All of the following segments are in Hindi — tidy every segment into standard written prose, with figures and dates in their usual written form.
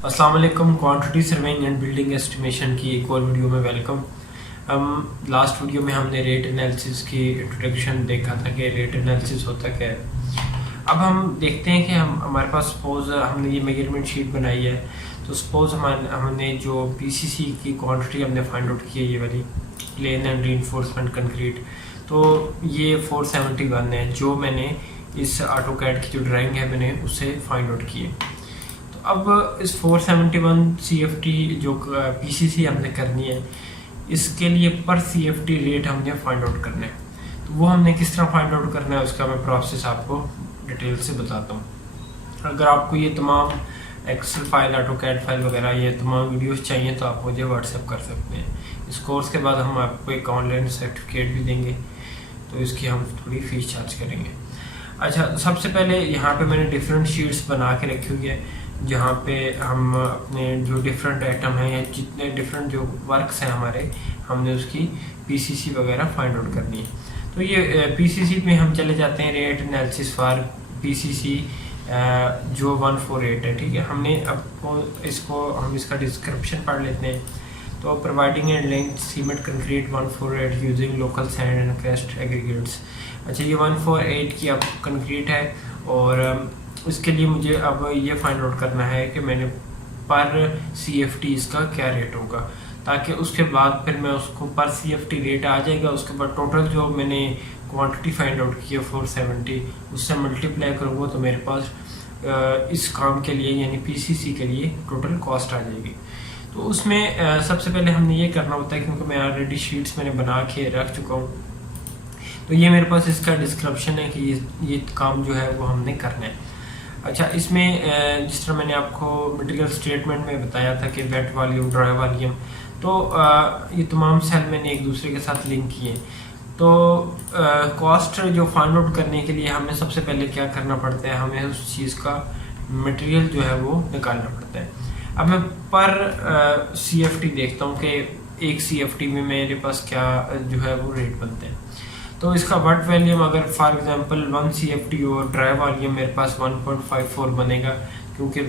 अस्सलाम वालेकुम। Quantity surveying and building estimation की एक और वीडियो में वेलकम। हम लास्ट वीडियो में हमने रेट एनालिसिस की इंट्रोडक्शन देखा था कि रेट एनालिसिस होता क्या है। अब हम देखते हैं कि हमारे पास सपोज हमने ये मेजरमेंट शीट बनाई है, तो सपोज हमने जो पीसीसी की क्वांटिटी हमने फाइंड आउट की है, ये वाली प्लेन एंड रीइंफोर्समेंट कंक्रीट, तो ये 471 है जो मैंने इस ऑटोकैड की जो ड्राइंग है मैंने उसे फाइंड आउट की है। अब इस 471 CFT जो PCC हमने करनी है, इसके लिए पर CFT रेट हमने फाइंड आउट करना है। तो वो हमने किस तरह फाइंड आउट करना है उसका मैं प्रोसेस आपको डिटेल से बताता हूँ। अगर आपको ये तमाम एक्सेल फाइल, ऑटोकैड फाइल वगैरह ये तमाम वीडियोस चाहिए तो आप मुझे व्हाट्सएप कर सकते हैं। इस कोर्स के बाद हम आपको एक ऑनलाइन सर्टिफिकेट भी देंगे, तो इसकी हम थोड़ी फीस चार्ज करेंगे। अच्छा, सबसे पहले यहाँ पे मैंने डिफरेंट शीट्स बना के रखी हुई है जहाँ पे हम अपने जो डिफरेंट आइटम हैं या जितने डिफरेंट जो वर्क्स हैं हमारे, हमने उसकी PCC वगैरह फाइंड आउट करनी है। तो ये PCC में हम चले जाते हैं, रेट एनालिसिस फॉर PCC जो 148 है। ठीक है, हमने आपको हम इसका डिस्क्रिप्शन पढ़ लेते हैं। तो providing and link cement concrete 148 using local sand and crust aggregates. अच्छा, ये 148 की अब कंक्रीट है और इसके लिए मुझे अब ये फाइंड आउट करना है कि मैंने पर CFT इसका क्या रेट होगा, ताकि उसके बाद फिर मैं उसको पर CFT रेट आ जाएगा, उसके बाद टोटल जो मैंने क्वांटिटी फाइंड आउट की है 470 उससे मल्टीप्लाई करूँगा तो मेरे पास इस काम के लिए यानी PCC के लिए टोटल कॉस्ट आ जाएगी। तो उसमें सबसे पहले हमने ये करना होता है, क्योंकि मैं ऑलरेडी शीट्स मैंने बना के रख चुका हूँ, तो ये मेरे पास इसका डिस्क्रिप्शन है कि ये काम जो है वो हमने करना है। अच्छा, इसमें जिस तरह मैंने आपको मटेरियल स्टेटमेंट में बताया था कि वेट वॉल्यूम, ड्राई वॉल्यूम, तो ये तमाम सेल मैंने एक दूसरे के साथ लिंक किए। तो कॉस्ट जो फाइंड आउट करने के लिए हमें सबसे पहले क्या करना पड़ता है, हमें उस चीज़ का मटेरियल जो है वो निकालना पड़ता है। अब मैं पर CFT देखता हूँ कि एक CFT में मेरे पास क्या जो है वो रेट बनते हैं। तो इसका वेट वॉल्यूम अगर फॉर एग्जांपल 1 CFT और ड्राई वॉल्यूम मेरे पास 1.54 बनेगा, क्योंकि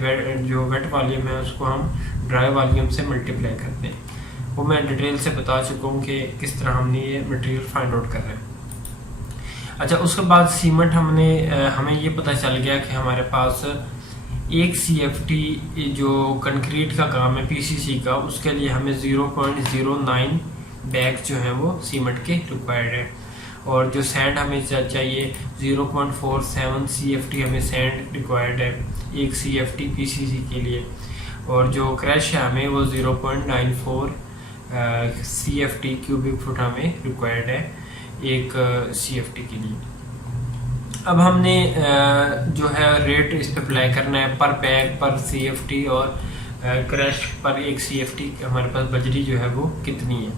जो वेट वॉल्यूम है उसको हम ड्राई वॉल्यूम से मल्टीप्लाई करते हैं। वो मैं डिटेल से बता चुका हूँ कि किस तरह हमने ये मटेरियल फाइंड आउट करना है। अच्छा, उसके बाद सीमेंट हमें ये पता चल गया कि हमारे पास एक CFT जो कंक्रीट का काम है PCC का, उसके लिए हमें 0.09 बैग जो है वो सीमेंट के रिक्वायर्ड है। और जो सैंड हमें चाहिए 0.47 CFT हमें सैंड रिक्वायर्ड है एक CFT PCC के लिए। और जो क्रैश है हमें वो 0.94 CFT क्यूबिक फुट हमें रिक्वायर्ड है एक CFT के लिए। अब हमने जो है रेट इस पे अप्लाई करना है पर बैग, पर CFT और क्रैश पर एक CFT हमारे पास बजरी जो है वो कितनी है।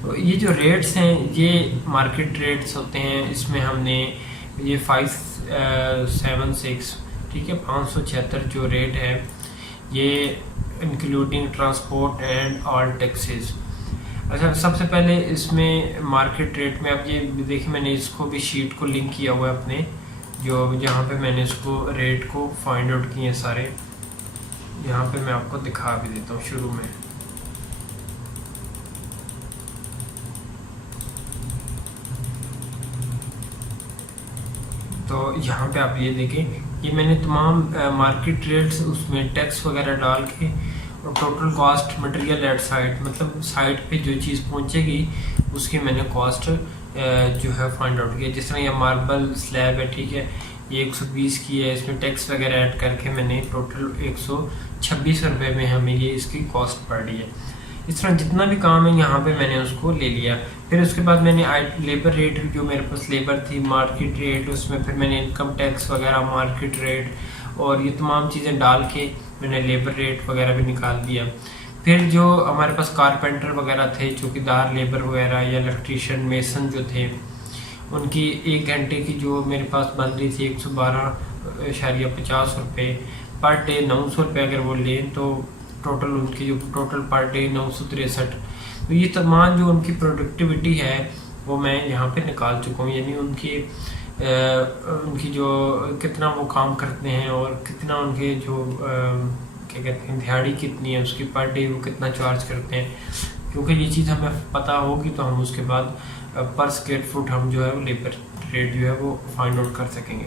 तो ये जो रेट्स हैं ये मार्केट रेट्स होते हैं। इसमें हमने ये 576, ठीक है, 576 जो रेट है ये including transport and all taxes. अच्छा, सबसे पहले इसमें मार्केट रेट में अब ये देखिए मैंने इसको भी शीट को लिंक किया हुआ है अपने जहाँ पे मैंने इसको रेट को फाइंड आउट किए सारे। यहाँ पे मैं आपको दिखा भी देता हूँ शुरू में। तो यहाँ पे आप ये देखें, ये मैंने तमाम मार्केट रेट्स उसमें टैक्स वगैरह डाल के और total cost material at site, मतलब साइट पे जो चीज़ पहुँचेगी उसकी मैंने कॉस्ट जो है फाइंड आउट किया। जिस तरह ये मार्बल स्लैब है, ठीक है, ये 120 की है, इसमें टैक्स वगैरह ऐड करके मैंने टोटल 126 रुपये में हमें ये इसकी कॉस्ट पड़ रही है। इस तरह जितना भी काम है यहाँ पे मैंने उसको ले लिया। फिर उसके बाद मैंने लेबर रेट जो मेरे पास लेबर थी, मार्केट रेट, उसमें फिर मैंने इनकम टैक्स वगैरह, मार्केट रेट और ये तमाम चीज़ें डाल के मैंने लेबर रेट वगैरह भी निकाल दिया। फिर जो हमारे पास कारपेंटर वगैरह थे, चौकीदार लेबर वगैरह या इलेक्ट्रीशियन, मेसन जो थे, उनकी 1 घंटे की जो मेरे पास बन रही थी 112.50 रुपये पर डे, 900 रुपये अगर वो लें तो टोटल उनकी जो टोटल पर डे 963। तो ये तमाम जो उनकी प्रोडक्टिविटी है वो मैं यहाँ पे निकाल चुका हूँ, यानी उनकी जो कितना वो काम करते हैं और कितना उनके जो क्या कहते हैं दिहाड़ी कितनी है उसकी, पर डे वो कितना चार्ज करते हैं, क्योंकि ये चीज़ हमें पता होगी तो हम उसके बाद पर स्क्वायर फुट हम जो है वो लेबर रेट जो है वो फाइंड आउट कर सकेंगे।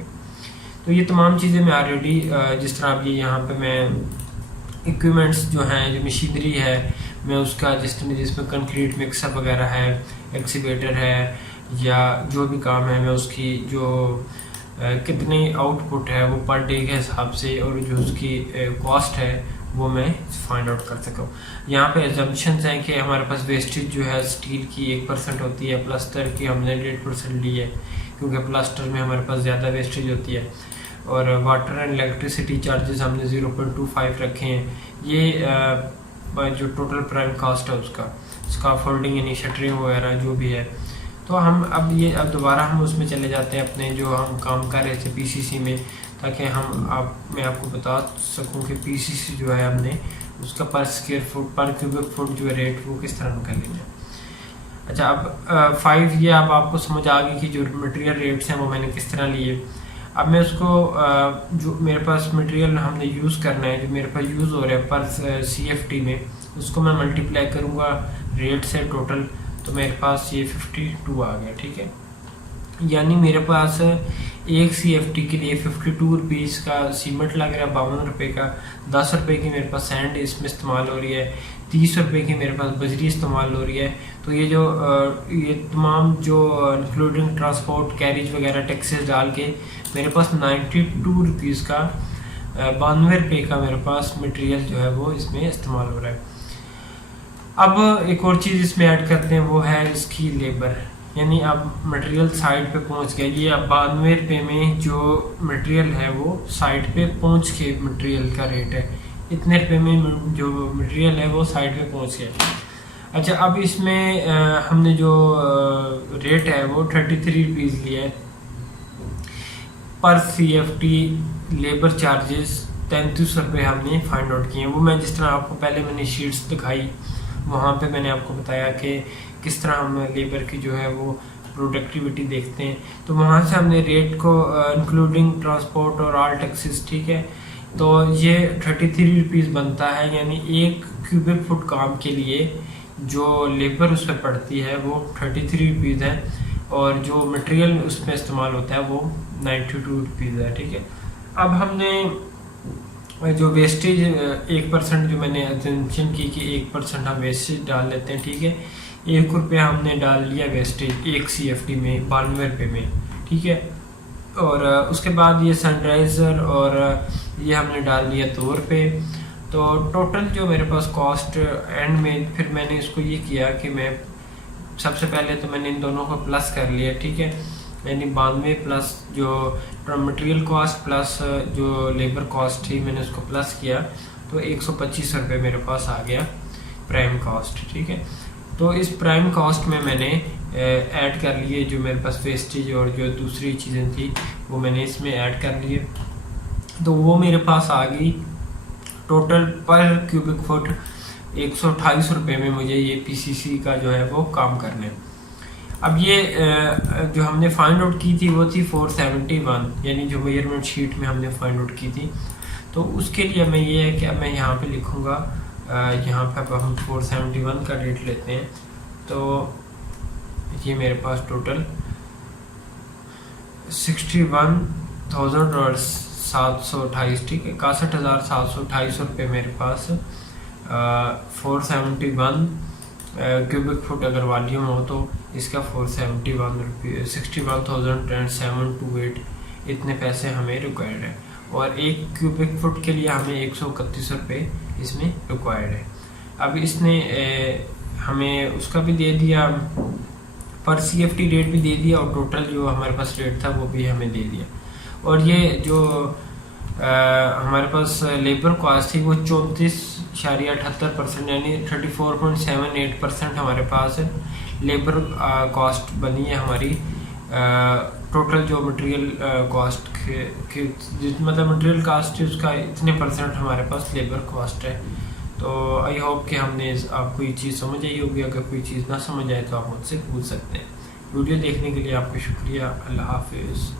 तो ये तमाम चीज़ें मैं ऑलरेडी जिस तरह अब ये यहाँ पे मैं इक्विपमेंट्स जो हैं, जो मशीनरी है, मैं उसका जिसमें कंक्रीट मिक्सर वगैरह है, एक्सीवेटर है, या जो भी काम है मैं उसकी जो कितनी आउटपुट है वो पर डे के हिसाब से और जो उसकी कॉस्ट है वो मैं फाइंड आउट कर सकूँ। यहाँ पे एजम्पशंस हैं कि हमारे पास वेस्टेज जो है स्टील की 1% होती है, प्लास्टर की हमने 1.5% ली है क्योंकि प्लास्टर में हमारे पास ज़्यादा वेस्टेज होती है, और वाटर एंड इलेक्ट्रिसिटी चार्जेस हमने 0.25 रखे हैं। ये जो टोटल प्राइम कास्ट है उसका स्काफोल्डिंग यानी शटरिंग वगैरह जो भी है। तो हम अब दोबारा हम उसमें चले जाते हैं अपने जो हम काम कर रहे थे पीसीसी में, ताकि मैं आपको बता सकूं कि पीसीसी जो है हमने उसका पर स्क्वायर फुट पर क्यूबिक फुट जो है रेट वो किस तरह निकल लेना है। अच्छा, अब 5 ये अब आपको समझ आ गई कि जो मटेरियल रेट्स हैं वो मैंने किस तरह लिए। अब मैं उसको जो मेरे पास मटेरियल हमने यूज़ करना है, जो मेरे पास यूज़ हो रहा है पर CFT में, उसको मैं मल्टीप्लाई करूँगा रेट से टोटल, तो मेरे पास ये 52 आ गया। ठीक है, यानी मेरे पास एक CFT के लिए 52 रुपीज़ का सीमेंट लग रहा है, 52 रुपये का, 10 रुपये की मेरे पास सैंड इसमें इस्तेमाल हो रही है, 30 रुपये की मेरे पास बजरी इस्तेमाल हो रही है। तो ये तमाम जो इंक्लूडिंग ट्रांसपोर्ट कैरेज वगैरह टैक्सेस डाल के मेरे पास 92 रुपीज़ का 92 रुपये का मेरे पास मटेरियल जो है वो इसमें इस्तेमाल हो रहा है। अब एक और चीज़ इसमें ऐड करते हैं, वो है इसकी लेबर, यानी अब मटेरियल साइट पे पहुंच गया। ये अब 92 रुपये में जो मटेरियल है वो साइट पे पहुंच के मटेरियल का रेट है, इतने रुपये में जो मटेरियल है वो साइट पे पहुंच गया। अच्छा, अब इसमें हमने जो रेट है वो 33 रुपीज़ लिया है पर CFT। लेबर चार्जेस 33 रुपये हमने फाइंड आउट किए हैं। वो मैं जिस तरह आपको पहले मैंने शीट्स दिखाई, वहाँ पे मैंने आपको बताया कि किस तरह हम लेबर की जो है वो प्रोडक्टिविटी देखते हैं। तो वहाँ से हमने रेट को इंक्लूडिंग ट्रांसपोर्ट और ऑल टैक्सेस, ठीक है, तो ये 33 रुपीज़ बनता है, यानी एक क्यूबिक फुट काम के लिए जो लेबर उस पर पड़ती है वो 33 रुपीज़ है, और जो मटेरियल उसमें इस्तेमाल होता है वो 92 रुपीज़ है। ठीक है, अब हमने जो वेस्टेज 1% जो मैंने अटेंशन की कि 1% हम वेस्टेज डाल लेते हैं। ठीक है, 1 रुपया हमने डाल लिया वेस्टेज एक CFT में 92 रुपये में। ठीक है, और उसके बाद ये सनराइज़र और ये हमने डाल लिया 2 रुपये। तो टोटल जो मेरे पास कॉस्ट एंड में फिर मैंने इसको ये किया कि मैं सबसे पहले तो मैंने इन दोनों को प्लस कर लिया। ठीक है, यानी 92 प्लस जो मटेरियल कॉस्ट प्लस जो लेबर कॉस्ट थी मैंने उसको प्लस किया, तो 125 रुपये मेरे पास आ गया प्राइम कॉस्ट। ठीक है, तो इस प्राइम कॉस्ट में मैंने ऐड कर लिए जो मेरे पास वेस्टेज और जो दूसरी चीज़ें थी वो मैंने इसमें ऐड कर लिए। तो वो मेरे पास आ गई टोटल पर क्यूबिक फुट 128 रुपये में मुझे ये PCC का जो है वो काम करना है। अब ये जो हमने फाइंड आउट की थी वो थी 471, यानी जो मेजरमेंट शीट में हमने फाइंड आउट की थी। तो उसके लिए मैं ये है कि अब मैं यहाँ पे लिखूँगा, यहाँ पे अब हम 471 का रेट लेते हैं। तो ये मेरे पास टोटल 61,728, ठीक है, 61,728 रुपये मेरे पास 471 क्यूबिक फुट अगर वॉल्यूम हो तो इसका 471 रुपये 61,728 इतने पैसे हमें रिक्वायर्ड है, और एक क्यूबिक फुट के लिए हमें 131 रुपये इसमें रिक्वायर्ड है। अब इसने हमें उसका भी दे दिया, पर CFT रेट भी दे दिया, और टोटल जो हमारे पास रेट था वो भी हमें दे दिया। और ये जो हमारे पास लेबर कॉस्ट थी वो 34.78% यानी 34.78% हमारे पास लेबर कॉस्ट बनी है हमारी टोटल जो मटेरियल कॉस्ट के मतलब मटेरियल कॉस्ट है उसका इतने % हमारे पास लेबर कॉस्ट है। तो आई होप कि हमने आपको ये चीज़ समझ आई होगी। अगर कोई चीज़ ना समझ आए तो आप मुझसे पूछ सकते हैं। वीडियो देखने के लिए आपका शुक्रिया। अल्लाह हाफिज़।